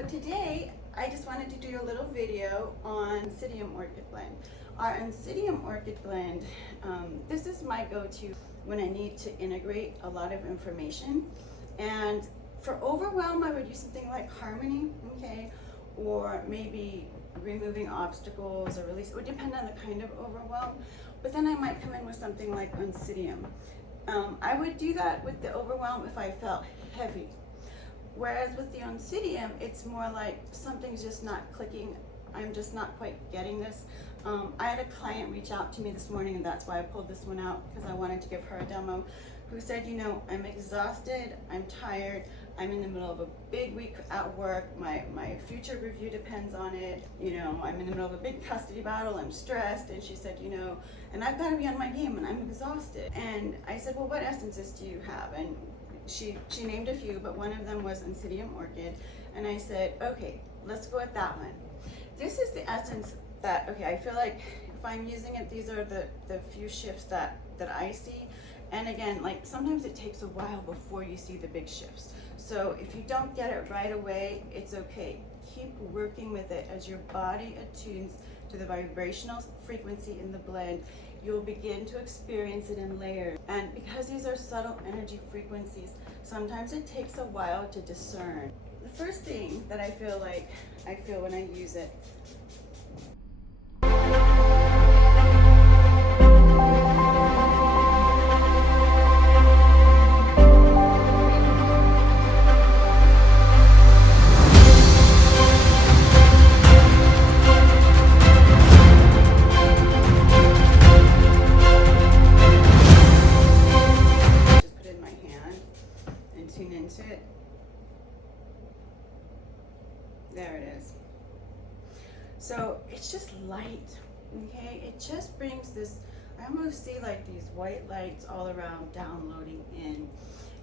So today, I just wanted to do a little video on Oncidium Orchid blend. Our Oncidium Orchid blend, this is my go-to when I need to integrate a lot of information. And for overwhelm, I would use something like Harmony, okay? Or maybe removing obstacles or release. It would depend on the kind of overwhelm. But then I might come in with something like Oncidium. I would do that with the overwhelm if I felt heavy. Whereas with the Oncidium, it's more like something's just not clicking. I'm just not quite getting this. I had a client reach out to me this morning, and that's why I pulled this one out, because I wanted to give her a demo, who said, you know, I'm exhausted, I'm tired, I'm in the middle of a big week at work, my future review depends on it, you know, I'm in the middle of a big custody battle, I'm stressed, and she said, you know, and I've got to be on my game, and I'm exhausted. And I said, well, what essences do you have? And she named a few, but one of them was Oncidium Orchid, and I said, okay, let's go with that one. This is the essence that, okay, I feel like if I'm using it, these are the few shifts that I see. And again, like sometimes it takes a while before you see the big shifts. So if you don't get it right away, it's okay. Keep working with it as your body attunes to the vibrational frequency in the blend. You'll begin to experience it in layers. And because these are subtle energy frequencies, sometimes it takes a while to discern. The first thing that I feel when I use it, there it is. So it's just light, okay? It just brings this, I almost see like these white lights all around downloading in.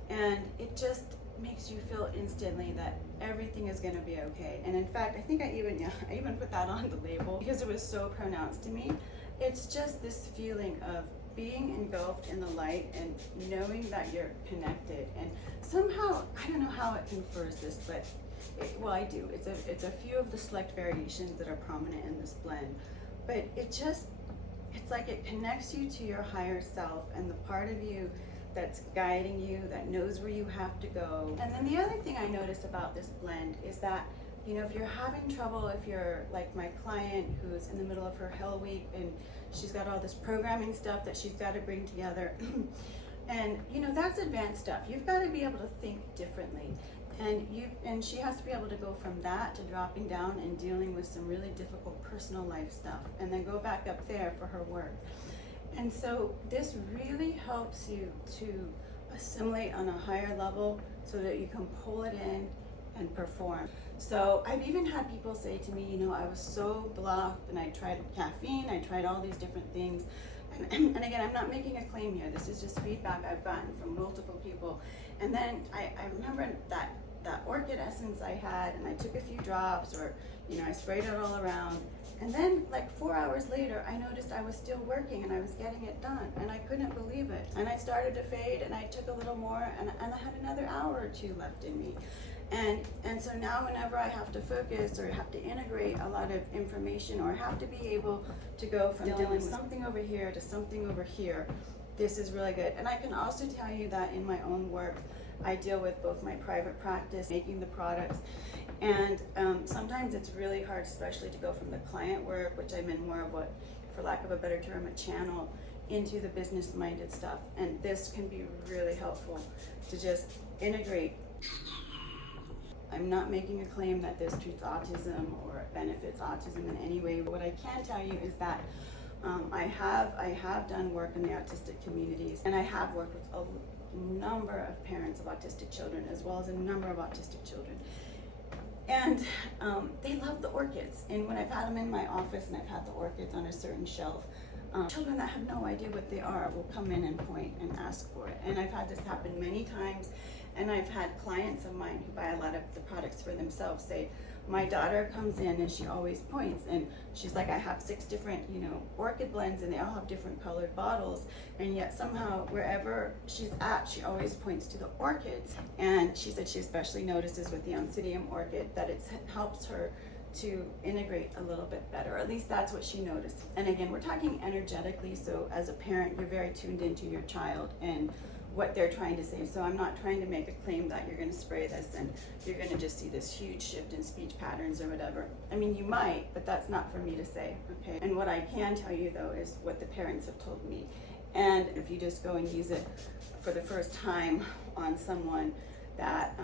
And it just makes you feel instantly that everything is gonna be okay. And in fact, I think I even put that on the label because it was so pronounced to me. It's just this feeling of being engulfed in the light and knowing that you're connected. And somehow, I don't know how it confers this, but well, I do. It's a few of the select variations that are prominent in this blend, but it's like it connects you to your higher self and the part of you that's guiding you, that knows where you have to go. And then the other thing I notice about this blend is that, you know, if you're having trouble, if you're like my client who's in the middle of her hell week and she's got all this programming stuff that she's got to bring together, and you know, that's advanced stuff. You've got to be able to think differently. And she has to be able to go from that to dropping down and dealing with some really difficult personal life stuff, and then go back up there for her work. And so this really helps you to assimilate on a higher level so that you can pull it in and perform. So I've even had people say to me, you know, I was so blocked and I tried caffeine, I tried all these different things. And again, I'm not making a claim here. This is just feedback I've gotten from multiple people. And then I remember that orchid essence I had, and I took a few drops, or you know, I sprayed it all around. And then like 4 hours later, I noticed I was still working and I was getting it done, and I couldn't believe it. And I started to fade, and I took a little more, and I had another hour or two left in me. And so now whenever I have to focus or have to integrate a lot of information, or have to be able to go from dealing with something over here to something over here, this is really good. And I can also tell you that in my own work, I deal with both my private practice, making the products, and sometimes it's really hard, especially to go from the client work, which I'm in more of what, for lack of a better term, a channel, into the business-minded stuff. And this can be really helpful to just integrate. I'm not making a claim that this treats autism or benefits autism in any way. What I can tell you is that I have done work in the autistic communities, and I have worked with a number of parents of autistic children, as well as a number of autistic children. And they love the orchids. And when I've had them in my office and I've had the orchids on a certain shelf, children that have no idea what they are will come in and point and ask for it. And I've had this happen many times. And I've had clients of mine who buy a lot of the products for themselves say, my daughter comes in and she always points, and she's like, I have 6 different, orchid blends, and they all have different colored bottles, and yet somehow wherever she's at, she always points to the orchids. And she said she especially notices with the Oncidium Orchid that it helps her to integrate a little bit better, or at least that's what she noticed. And again, we're talking energetically, so as a parent, you're very tuned into your child and what they're trying to say. So I'm not trying to make a claim that you're going to spray this and you're going to just see this huge shift in speech patterns or whatever. I mean, you might, but that's not for me to say, okay? And what I can tell you though is what the parents have told me. And if you just go and use it for the first time on someone that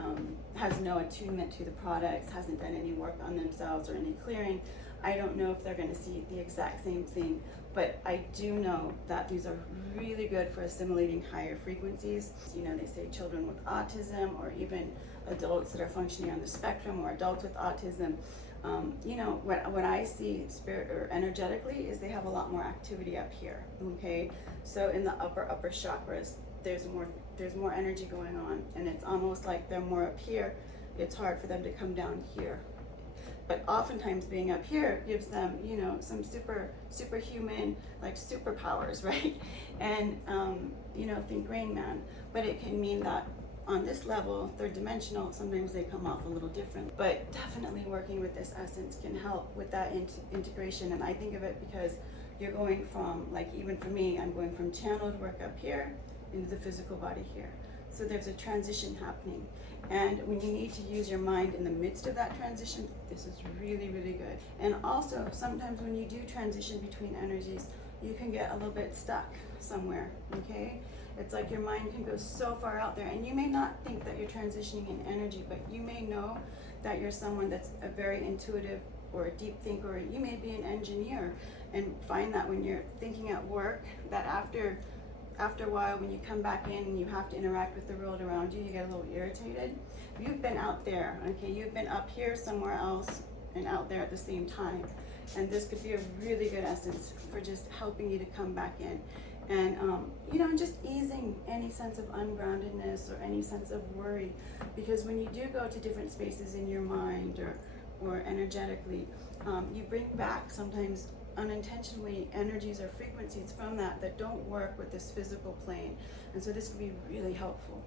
has no attunement to the products, hasn't done any work on themselves or any clearing, I don't know if they're going to see the exact same thing, but I do know that these are really good for assimilating higher frequencies. They say children with autism, or even adults that are functioning on the spectrum, or adults with autism. What I see spirit or energetically is they have a lot more activity up here. Okay, so in the upper chakras, there's more energy going on, and it's almost like they're more up here. It's hard for them to come down here. But oftentimes being up here gives them, some superhuman, like superpowers, right? And, think Rain Man. But it can mean that on this level, third dimensional, sometimes they come off a little different. But definitely working with this essence can help with that integration. And I think of it because you're going from, like even for me, I'm going from channeled work up here into the physical body here. So there's a transition happening. And when you need to use your mind in the midst of that transition, this is really, really good. And also, sometimes when you do transition between energies, you can get a little bit stuck somewhere, okay? It's like your mind can go so far out there, and you may not think that you're transitioning in energy, but you may know that you're someone that's a very intuitive or a deep thinker, or you may be an engineer, and find that when you're thinking at work, that after a while, when you come back in and you have to interact with the world around you, you get a little irritated. You've been out there, okay? You've been up here somewhere else and out there at the same time. And this could be a really good essence for just helping you to come back in. And, just easing any sense of ungroundedness or any sense of worry. Because when you do go to different spaces in your mind or energetically, you bring back sometimes unintentionally energies or frequencies from that don't work with this physical plane. And so this can be really helpful.